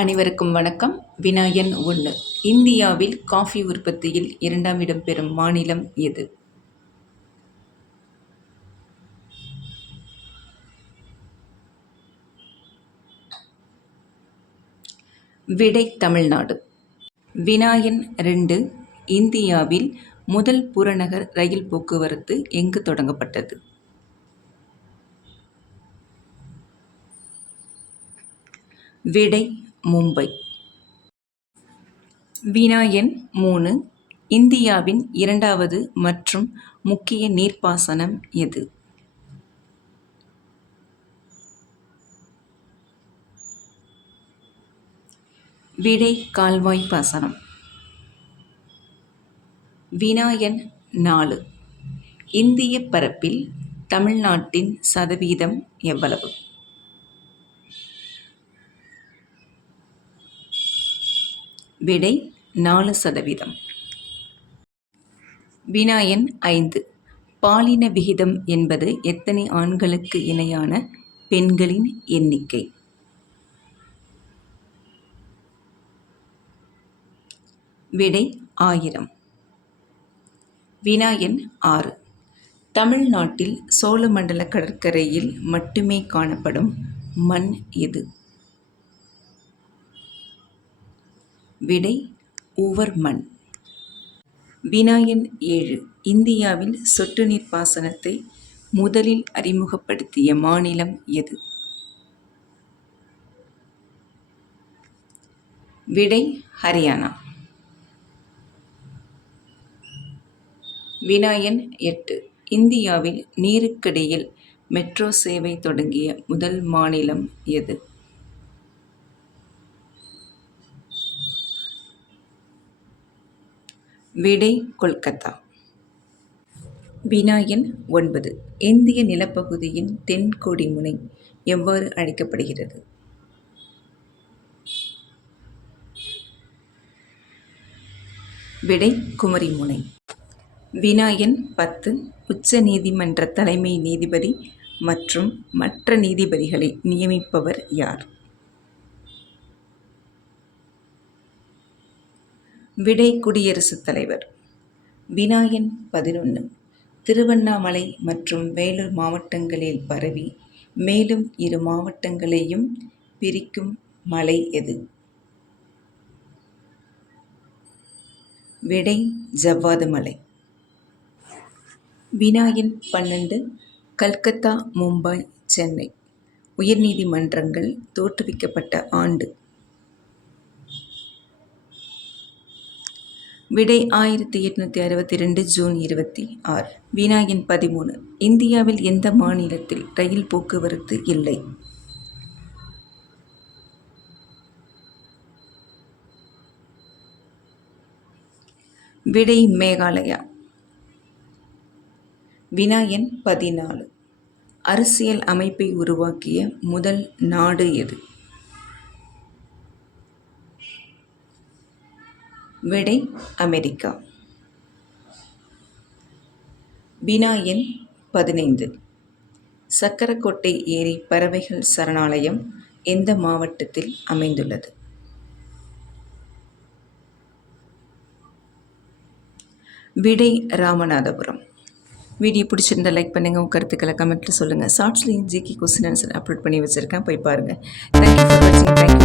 அனைவருக்கும் வணக்கம். வினா எண் 1. இந்தியாவில் காஃபி உற்பத்தியில் 2ஆம் இடம் பெறும் மாநிலம் எது? விடை தமிழ்நாடு. வினா எண் 2. இந்தியாவில் முதல் புறநகர் ரயில் போக்குவரத்து எங்கு தொடங்கப்பட்டது? விடை மும்பை. வினா எண் 3. இந்தியாவின் 2வது மற்றும் முக்கிய நீர்ப்பாசனம் எது? விடை கால்வாய் பாசனம். வினா எண் 4. இந்திய பரப்பில் தமிழ்நாட்டின் சதவீதம் எவ்வளவு? விடை 4%. வினா எண் 5. பாலின விகிதம் என்பது எத்தனை ஆண்களுக்கு இணையான பெண்களின் எண்ணிக்கை? விடை 1000. வினா எண் 6. தமிழ்நாட்டில் சோழமண்டல கடற்கரையில் மட்டுமே காணப்படும் மண் எது? விடை உவர் மண். வினா எண் 7. இந்தியாவில் சொட்டு நீர் பாசனத்தை முதலில் அறிமுகப்படுத்திய மாநிலம் எது? விடை ஹரியானா. வினா எண் 8. இந்தியாவில் நீருக்கடியில் மெட்ரோ சேவை தொடங்கிய முதல் மாநிலம் எது? விடை கொல்கத்தா. வினா எண் 9. இந்திய நிலப்பகுதியின் தென்கோடி முனை எவ்வாறு அழைக்கப்படுகிறது? விடை குமரி முனை. வினா எண் 10. உச்ச நீதிமன்ற தலைமை நீதிபதி மற்றும் மற்ற நீதிபதிகளை நியமிப்பவர் யார்? விடை குடியரசுத் தலைவர். வினா எண் 11. திருவண்ணாமலை மற்றும் வேலூர் மாவட்டங்களில் பரவி மேலும் 2 மாவட்டங்களையும் பிரிக்கும் மலை எது? விடை ஜவ்வாது மலை. வினா எண் 12. கல்கத்தா, மும்பை, சென்னை உயர்நீதிமன்றங்கள் தோற்றுவிக்கப்பட்ட ஆண்டு? விடை 1862 ஜூன் 26. வினா எண் 13. இந்தியாவில் எந்த மாநிலத்தில் ரயில் போக்குவரத்து இல்லை? விடை மேகாலயா. வினா எண் 14. அரசியல் அமைப்பை உருவாக்கிய முதல் நாடு எது? விடை அமெரிக்கா. வினா எண் 15. சக்கரக்கோட்டை ஏரி பறவைகள் சரணாலயம் எந்த மாவட்டத்தில் அமைந்துள்ளது? விடை ராமநாதபுரம். வீடியோ பிடிச்சிருந்தா லைக் பண்ணுங்கள், உங்கள் கருத்துக்களை கமெண்ட்டில் சொல்லுங்கள். ஷார்ட்ஸ்லேயும் ஜிகே கொஸ்டின் ஆன்சர் அப்லோட் பண்ணி வச்சுருக்கேன், போய் பாருங்கள். தேங்க்யூ ஃபார் வாட்சிங். தேங்க்யூ.